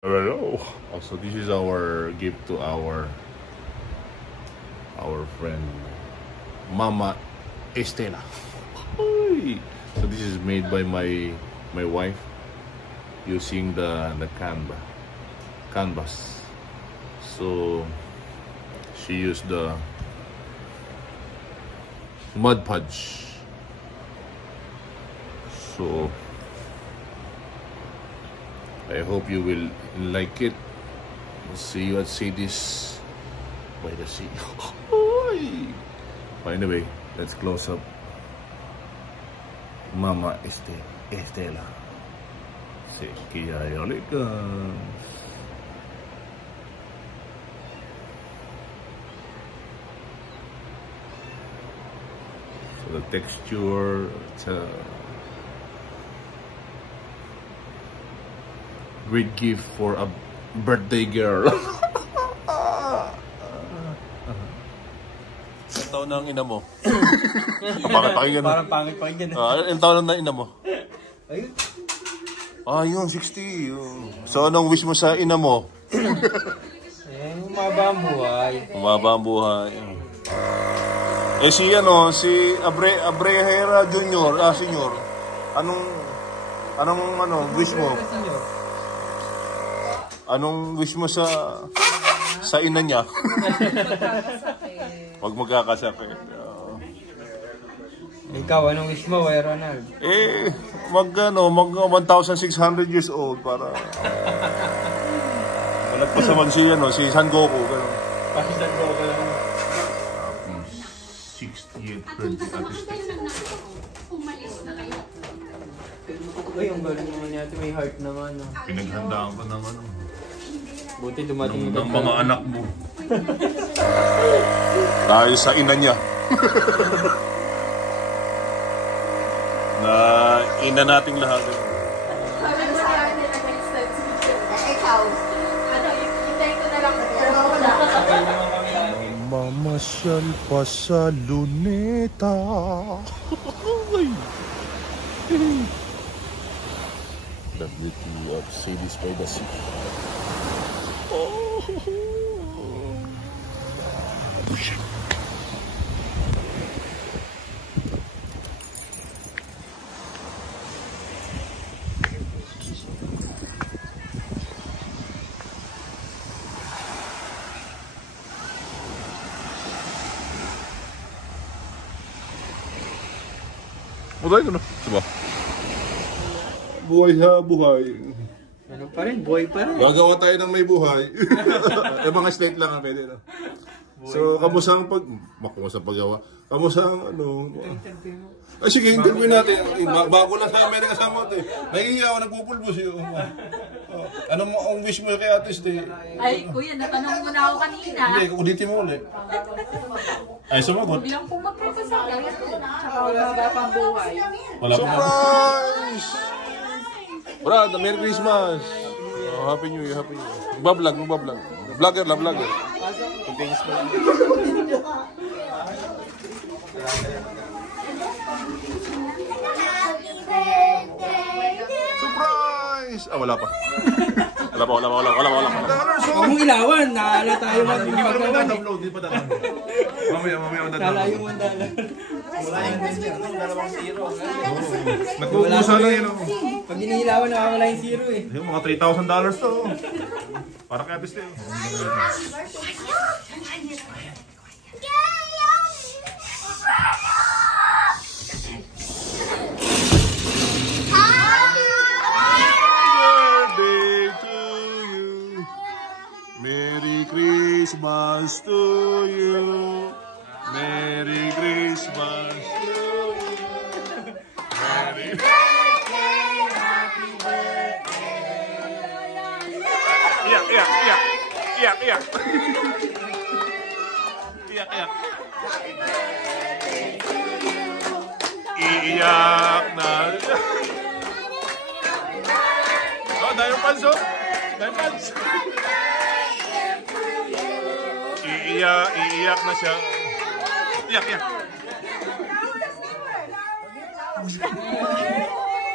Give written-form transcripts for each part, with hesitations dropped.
Hello. So this is our gift to our friend Mama Estela. So this is made by my wife using the canvas. So she used the Mod Podge. So I hope you will like it. See you at cities by the sea. But anyway, let's close up Mama Estela. Say kaya So the texture, it's a great gift for a birthday girl. Ilang taon na ang ina mo? Bakit pakinggan? Parang pangit pakinggan. Ilang taon na ina mo? Ayun. Yun, 60. So, anong wish mo sa ina mo? Umaba ang buhay. Umaba ang buhay. Si Abrehera Junior, Senior. Anong wish mo? Anong wish mo sa ina niya? Wag magkakasakit. Ikaw, anong wish mo, Kuya Ronald? Mag 1,600 years old para malagpasaman si San Goku. Kasi San Goku lang. Happy 60th birthday artist. Yung galing naman natin, may heart naman. Pinaghandaan ko ng Buti dumating ng mga anak mo. Dahil sa ina niya. Na ina nating lahat. Mamasyal pa sa Luneta. Definitely up cities by the sea. Buhay ko na. Diba? Buhay ha, buhay. Ano pa rin? Buhay pa rin. Gagawa tayo ng may buhay. Mga slate lang ang pwede na. So, kamusta ang paggawa? Kamusta ang sige, interview natin. Bago lang sa Amerika sa mo. Nahihiya ako, nagpupulbos yun. Ano mo ang wish mo kay Ate Stay? Ay, kuya, natanong mo na ako kanina. Hindi, ulitin mo ulit. Ay, sumagot. Huwag lang po magpapasakit. Tsaka wala pang buhay. Surprise! Brad, Merry Christmas! Happy New Year, Happy New Year. Magbablog. Vlogger lang, vlogger. Surprise! Wala pa. Wala. Huwag mong ilawan. Naala tayo hindi magawa. Hindi pa dapat. Mamaya Naala yung mandala. Wala yung dalawang zero. Nagkukusa lang yun. Pag inihilawan, nakakala yung zero eh. Yung mga $3,000 to. Para kay Ate Stay. Christmas to you. Merry Christmas to you. Merry birthday, happy birthday. Iyak. Iyak. Iyak na. Dahil panso. Iiyak na siya. Iyak.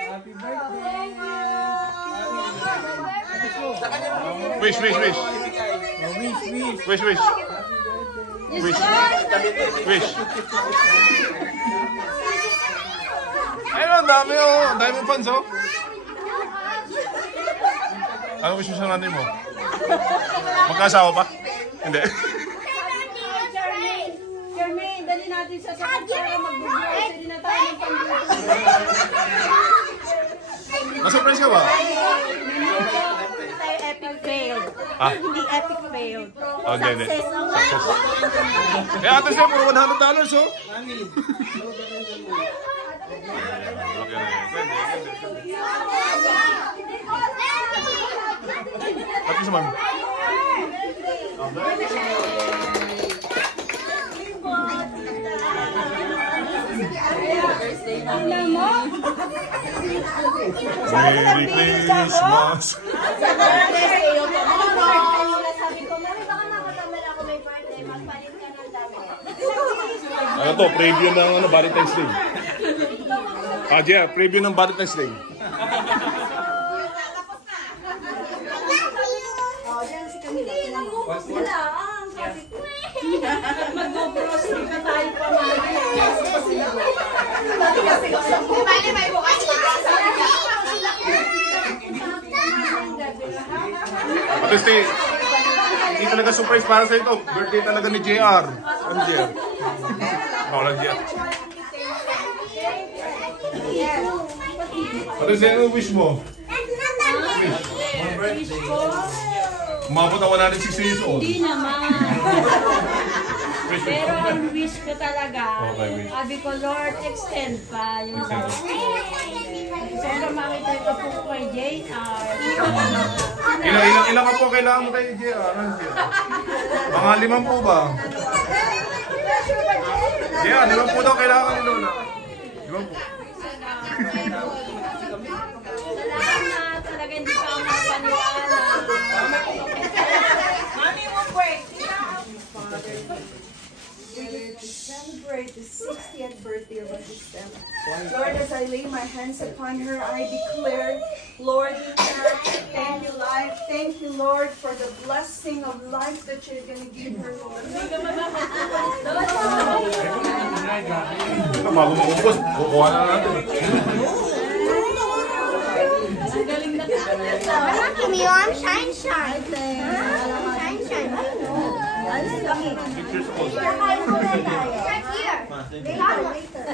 Happy birthday! Wish, wish, wish. Wish, wish. Wish. Wish. Ayun, ang dami oh. Ang dami mong fans oh. Ano wish mo sa nanay mo? Magkasawa pa? Hindi. Jermaine, dali natin sa sakit para mag-bubuhay. Hindi na tayo ng pambuhay. Na-surprise ka ba? Tayo epic fail. Ah? Hindi epic fail. Oh, hindi. Success ang Eh, ate siya, puro $100 oh. Okay na yan. Pati sa mami. Merry Christmas! Sabi ko, mami, baka makatamad ako may birthday. Magpalit ka ng damit. Ano to? Preview ng ano, Valentine's Day. Ah, Jia, preview ng Valentine's Day. Mag-grocery na tayo pa mamaya. Bali, may bukas pa. Ate Stay, hindi talaga surprise para sa ito. Birthday talaga ni JR. Ano JR? Oo lang JR. Ate Stay, ano wish mo? Wish ko. Umabot na 160 years old. Hindi naman. Wish mo. Pero ang wish ko talaga, Okay, wish. sabi ko, Lord, extend pa yung Extend. life ko. Pero makita ko po kay JR. Ilang ka po kailangan mo kay JR? Ano JR? Mga 5 po ba? JR, 5 po daw kailangan ni Lola. 5 po. Salamat. Talaga hindi pa ako makapaniwala. Celebrate the 60th birthday of our sister. Lord, as I lay my hands upon her, I declare, Lord, thank you, life. Thank you, Lord, for the blessing of life that you're going to give her, Lord. Bago maubos, kukuha na natin. Give me one shine shine. Shine shine. Pictures all. Right here. Later.